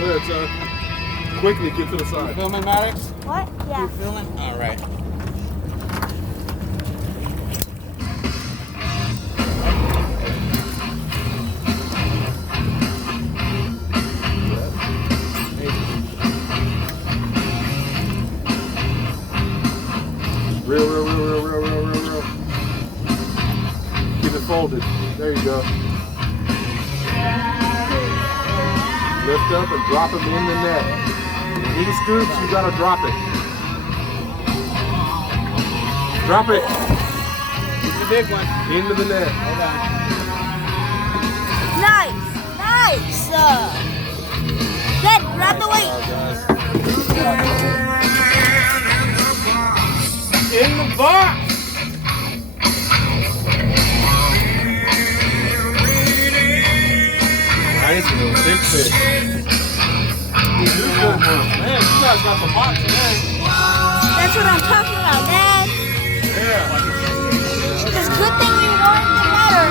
Go ahead, son. Quickly, get to the side. You filming, Maddox? What? Yeah. You filming? All right. Real. Keep it folded. There you go. Lift up and drop him in the net. When he scoops, you gotta drop it. Drop it. It's the big one. Into the net. Hold on. Nice. Good. Grab the weight. In the box. Nice little big fish. Man, you guys got the box today. That's what I'm talking about, Dad. Yeah. It's a good thing you weren't the water.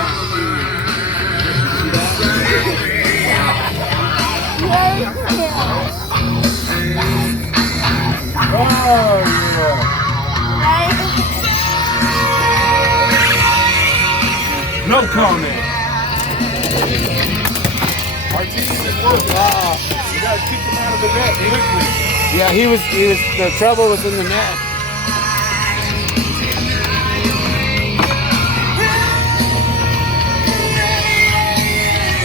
Oh, yeah. Right? No comment. Artesian work. You gotta kick him out of the net quickly. Yeah, he was, the trouble was in the net.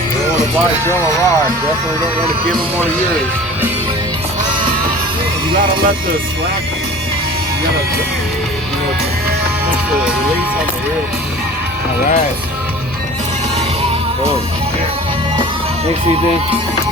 You don't want to buy Joe a rod. Definitely don't want to give him one of yours. You gotta let the slack, you gotta, put the release on the reel. All right. Boom. Thanks, Ethan.